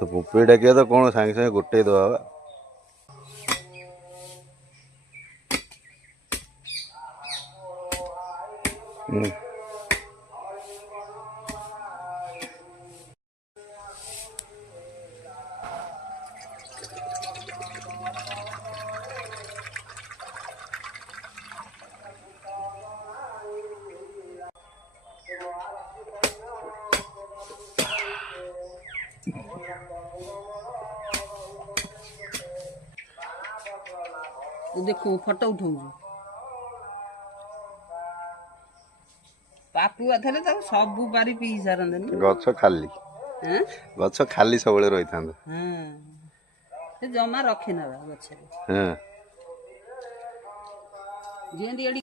तो पुपी डाकिया तो कौन सांगे सांगे गोटे दवा देखो फोटो उठाऊ पापुआ थे तो सब बारी पी सारंदे गछ खाली गछ खाली सब रही था जमा रखे ना गछ हाँ जी